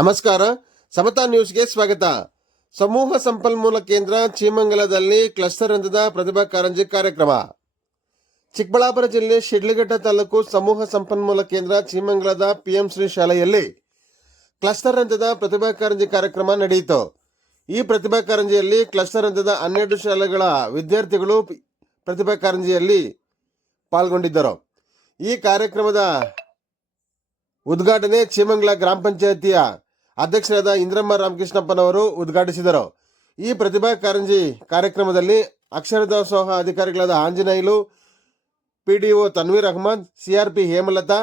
ನಮಸ್ಕಾರ. ಸಮತಾ ನ್ಯೂಸ್ಗೆ ಸ್ವಾಗತ. ಸಮೂಹ ಸಂಪನ್ಮೂಲ ಕೇಂದ್ರ ಚೀಮಂಗಲದಲ್ಲಿ ಕ್ಲಸ್ಟರ್ ಹಂತದ ಪ್ರತಿಭಾ ಕಾರಂಜಿ ಕಾರ್ಯಕ್ರಮ. ಚಿಕ್ಕಬಳ್ಳಾಪುರ ಜಿಲ್ಲೆ ಶಿಡ್ಲಘಟ್ಟ ತಾಲೂಕು ಸಮೂಹ ಸಂಪನ್ಮೂಲ ಕೇಂದ್ರ ಚೀಮಂಗಲದ ಪಿಎಂ ಶ್ರೀ ಶಾಲೆಯಲ್ಲಿ ಕ್ಲಸ್ಟರ್ ಹಂತದ ಪ್ರತಿಭಾ ಕಾರಂಜಿ ಕಾರ್ಯಕ್ರಮ ನಡೆಯಿತು. ಈ ಪ್ರತಿಭಾ ಕಾರಂಜಿಯಲ್ಲಿ ಕ್ಲಸ್ಟರ್ ಹಂತದ ಹನ್ನೆರಡು ಶಾಲೆಗಳ ವಿದ್ಯಾರ್ಥಿಗಳು ಪ್ರತಿಭಾ ಕಾರಂಜಿಯಲ್ಲಿ ಪಾಲ್ಗೊಂಡಿದ್ದರು. ಈ ಕಾರ್ಯಕ್ರಮದ ಉದ್ಘಾಟನೆ ಚೀಮಂಗ್ಲ ಗ್ರಾಮ ಪಂಚಾಯತಿಯ ಅಧ್ಯಕ್ಷರಾದ ಇಂದ್ರಮ್ಮ ರಾಮಕೃಷ್ಣಪ್ಪನವರು ಉದ್ಘಾಟಿಸಿದರು. ಈ ಪ್ರತಿಭಾ ಕಾರಂಜಿ ಕಾರ್ಯಕ್ರಮದಲ್ಲಿ ಅಕ್ಷರ ದಾಸೋಹ ಅಧಿಕಾರಿಗಳಾದ ಆಂಜನೇಯುಲು, ಪಿಡಿಒ ತನ್ವೀರ್ ಅಹಮದ್, ಸಿಆರ್ಪಿ ಹೇಮಲತಾ,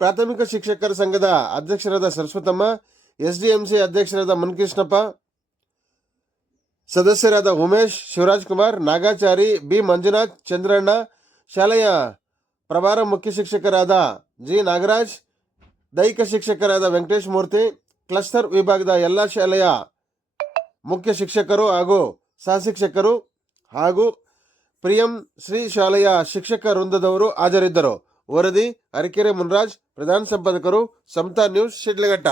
ಪ್ರಾಥಮಿಕ ಶಿಕ್ಷಕರ ಸಂಘದ ಅಧ್ಯಕ್ಷರಾದ ಸರಸ್ವತಮ್ಮ, ಎಸ್ಡಿಎಂಸಿ ಅಧ್ಯಕ್ಷರಾದ ಮುನ್ಕೃಷ್ಣಪ್ಪ, ಸದಸ್ಯರಾದ ಉಮೇಶ್, ಶಿವರಾಜ್ ಕುಮಾರ್, ನಾಗಾಚಾರಿ, ಬಿ ಮಂಜುನಾಥ್, ಚಂದ್ರಣ್ಣ, ಶಾಲೆಯ ಪ್ರಭಾರ ಮುಖ್ಯ ಶಿಕ್ಷಕರಾದ ಜಿ ನಾಗರಾಜ್, ದೈಹಿಕ ಶಿಕ್ಷಕರಾದ ವೆಂಕಟೇಶ್ ಮೂರ್ತಿ ಕ್ಲಸ್ಟರ್ ವಿಭಾಗದ ಎಲ್ಲ ಶಾಲೆಯ ಮುಖ್ಯ ಶಿಕ್ಷಕರು ಹಾಗೂ ಸಹಶಿಕ್ಷಕರು ಹಾಗೂ ಪ್ರಿಯಂ ಶ್ರೀ ಶಾಲೆಯ ಶಿಕ್ಷಕ ವೃಂದದವರು ಹಾಜರಿದ್ದರು. ವರದಿ, ಅರಕೆರೆ ಮುನ್ರಾಜ್, ಪ್ರಧಾನ ಸಂಪಾದಕರು, ಸಮತಾ ನ್ಯೂಸ್, ಶಿಡ್ಲಘಟ್ಟ.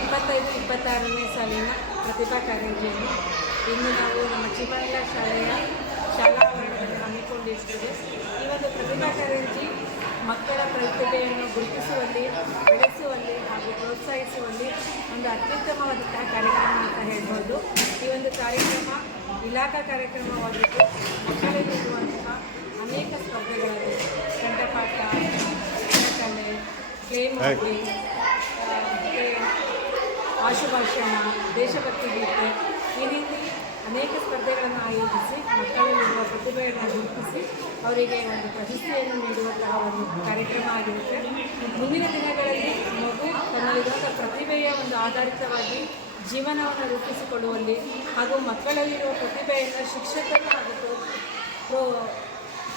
ಇಪ್ಪತ್ತೈದು, ಇಪ್ಪತ್ತಾರನೇ ಸಾಲಿನ ಪ್ರತಿಭಾ ಕಾರಂಜಿಯನ್ನು ಇಂದು ನಾವು ನಮ್ಮ ಚಿಮಂಗ್ಲ ಶಾಲೆಯ ಶಾಲಾ ಆವರಣದಲ್ಲಿ ಹಮ್ಮಿಕೊಂಡಿದ್ದೇವೆ ಈ ಒಂದು ಪ್ರತಿಭಾ ಕಾರಂಜಿ ಮಕ್ಕಳ ಪ್ರತಿಭೆಯನ್ನು ಗುರುತಿಸುವಲ್ಲಿ, ಬೆಳೆಸುವಲ್ಲಿ ಹಾಗೂ ಪ್ರೋತ್ಸಾಹಿಸುವಲ್ಲಿ ಒಂದು ಅತ್ಯುತ್ತಮವಾದಂತಹ ಕಾರ್ಯಕ್ರಮ ಅಂತ ಹೇಳ್ಬೋದು. ಈ ಒಂದು ಕಾರ್ಯಕ್ರಮ ಇಲಾಖಾ ಕಾರ್ಯಕ್ರಮವಾಗಿದ್ದು ಮಕ್ಕಳಿಗಿರುವಂತಹ ಅನೇಕ ಸ್ಪರ್ಧೆಗಳಲ್ಲಿ ಕಂಠಪಾಠ ಕಲೆ ಕ್ಲೇಮ್ ಆಶುಭಾಷಣ ದೇಶಭಕ್ತಿ ಗೀತೆ. ಈ ರೀತಿ ಅನೇಕ ಸ್ಪರ್ಧೆಗಳನ್ನು ಆಯೋಜಿಸಿ, ಮಕ್ಕಳಲ್ಲಿರುವ ಪ್ರತಿಭೆಯನ್ನು ಗುರುತಿಸಿ, ಅವರಿಗೆ ಒಂದು ಪ್ರಶಸ್ತಿಯನ್ನು ನೀಡುವಂತಹ ಒಂದು ಕಾರ್ಯಕ್ರಮ ಆಗಿರುತ್ತೆ. ಮುಂದಿನ ದಿನಗಳಲ್ಲಿ ಮಗು ತನ್ನಲ್ಲಿರುವಂಥ ಪ್ರತಿಭೆಯ ಒಂದು ಆಧಾರಿತವಾಗಿ ಜೀವನವನ್ನು ರೂಪಿಸಿಕೊಳ್ಳುವಲ್ಲಿ ಹಾಗೂ ಮಕ್ಕಳಲ್ಲಿರುವ ಪ್ರತಿಭೆಯನ್ನು ಶಿಕ್ಷಕರು ಹಾಗೂ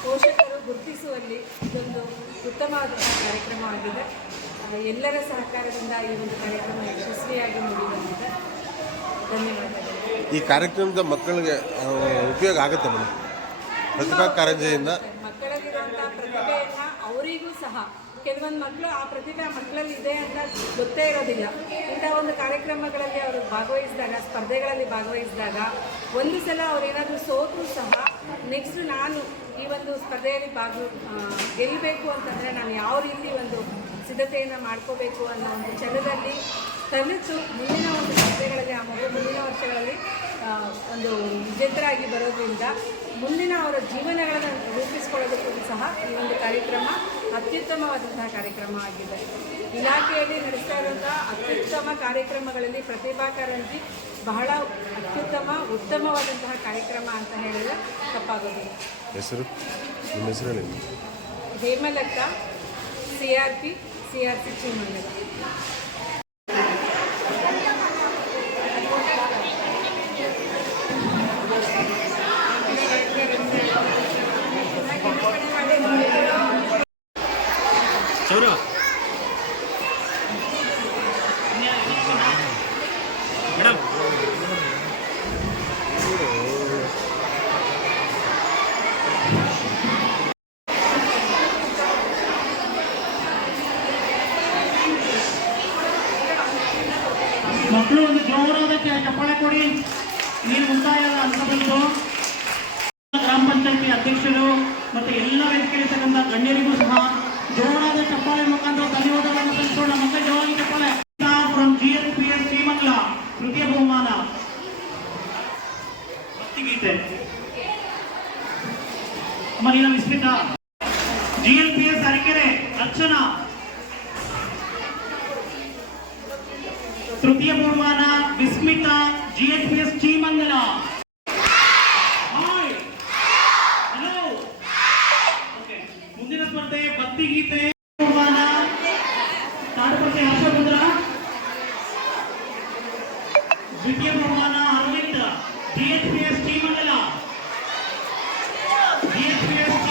ಪೋಷಕರು ಗುರುತಿಸುವಲ್ಲಿ ಇದೊಂದು ಉತ್ತಮವಾದಂಥ ಕಾರ್ಯಕ್ರಮ ಆಗಿದೆ ಎಲ್ಲರ ಸಹಕಾರದಿಂದ ಈ ಒಂದು ಕಾರ್ಯಕ್ರಮ ಯಶಸ್ವಿಯಾಗಿ ಧನ್ಯವಾದಗಳು. ಈ ಕಾರ್ಯಕ್ರಮದ ಮಕ್ಕಳಿಗೆ ಉಪಯೋಗ ಆಗುತ್ತೆ ಮೇಡಮ್. ಪ್ರತಿಭಾ ಕಾರಂಜಿಯಿಂದ. ಪ್ರತಿಭೆಯನ್ನ ಅವರಿಗೂ ಸಹ ಕೆಲವೊಂದು ಮಕ್ಕಳು ಆ ಪ್ರತಿಭೆ ಮಕ್ಕಳಲ್ಲಿ ಇದೆ ಅಂತ ಗೊತ್ತೇ ಇರೋದಿಲ್ಲ. ಇಂಥ ಒಂದು ಕಾರ್ಯಕ್ರಮಗಳಲ್ಲಿ ಅವರು ಭಾಗವಹಿಸಿದಾಗ ಸ್ಪರ್ಧೆಗಳಲ್ಲಿ ಭಾಗವಹಿಸಿದಾಗ ಒಂದು ಸಲ ಅವ್ರು ಏನಾದರೂ ಸೋತರೂ ಸಹ ನೆಕ್ಸ್ಟ್ ನಾನು ಈ ಒಂದು ಸ್ಪರ್ಧೆಯಲ್ಲಿ ಭಾಗ ಗೆಲ್ಲಬೇಕು ಅಂತಂದರೆ ನಾನು ಯಾವ ರೀತಿ ಒಂದು ಸಿದ್ಧತೆಯನ್ನು ಮಾಡ್ಕೋಬೇಕು ಅನ್ನೋ ಒಂದು ಛಲದಲ್ಲಿ ಕಲಿತು ಮುಂದಿನ ಒಂದು ಸ್ಪರ್ಧೆಗಳಲ್ಲಿ, ಆ ಮಗು ಮುಂದಿನ ವರ್ಷಗಳಲ್ಲಿ ಒಂದು ವಿಜೇತರಾಗಿ ಬರೋದ್ರಿಂದ ಮುಂದಿನ ಅವರ ಜೀವನಗಳನ್ನು ರೂಪಿಸ್ಕೊಳ್ಳೋದಕ್ಕೂ ಸಹ ಈ ಒಂದು ಕಾರ್ಯಕ್ರಮ ಅತ್ಯುತ್ತಮವಾದಂತಹ ಕಾರ್ಯಕ್ರಮ ಆಗಿದೆ. ಇಲಾಖೆಯಲ್ಲಿ ನಡೆಸ್ತಾ ಇರುವಂತಹ ಅತ್ಯುತ್ತಮ ಕಾರ್ಯಕ್ರಮಗಳಲ್ಲಿ ಪ್ರತಿಭಾ ಕಾರಂಜಿ ಬಹಳ ಅತ್ಯುತ್ತಮ ಉತ್ತಮವಾದಂತಹ ಕಾರ್ಯಕ್ರಮ ಅಂತ ಹೇಳಿದ್ರೆ ತಪ್ಪಾಗೋದಿಲ್ಲ. ಹೆಸರು? ನಿಮ್ಮ ಹೆಸರು ಹೇಳಿ C R P C R P Chimmanna ಸೌರ ಮೇಡಮ್ ಮಕ್ಕಳು ಒಂದು ಜೋರಾದ ಚಪ್ಪಾಳೆ ಕೊಡಿ. ನೀನು ಮುಂತಾಯ ಅಂತ ಗ್ರಾಮ ಪಂಚಾಯತಿ ಅಧ್ಯಕ್ಷರು ಮತ್ತು ಎಲ್ಲ ವ್ಯಕ್ತಿಗಳಿರ್ತಕ್ಕಂಥ ಗಣ್ಯರಿಗೂ ಸಹ ಜೋರಾದ ಚಪ್ಪಾಳೆ ಮುಖಾಂತರ ಧನ್ಯವಾದಗಳನ್ನು ಸಲ್ಲಿಸೋಣ. ಮತ್ತೆ ಜೋರಾಗಿ ಚಪ್ಪಾಳೆ. From G S P S Shrimangala ತೃತೀಯ ಬಹುಮಾನ. ಭಕ್ತಿಗೀತೆ ಅಮ್ಮ ನೀನು Vismitha G L P S Arakere, Archana. ತೃತೀಯ ಬಹುಮಾನ ವಿಸ್ಮಿತ ಜಿಎಚ್ಪಿಎಸ್ ಶ್ರೀಮಂಗಲ. ಮುಂದಿನ ಸ್ಪರ್ಧೆ ಭಕ್ತಿ ಗೀತೆ. ಬಹುಮಾನ. ತಾಡಪತಿ ಹರ್ಷಭದ್ರ. ದ್ವಿತೀಯ ಬಹುಮಾನ ಅರವಿಂದ ಜಿಎಚ್ಪಿಎಸ್ ಶ್ರೀಮಂಗಲ. ಜಿಎಚ್ಪಿಎಸ್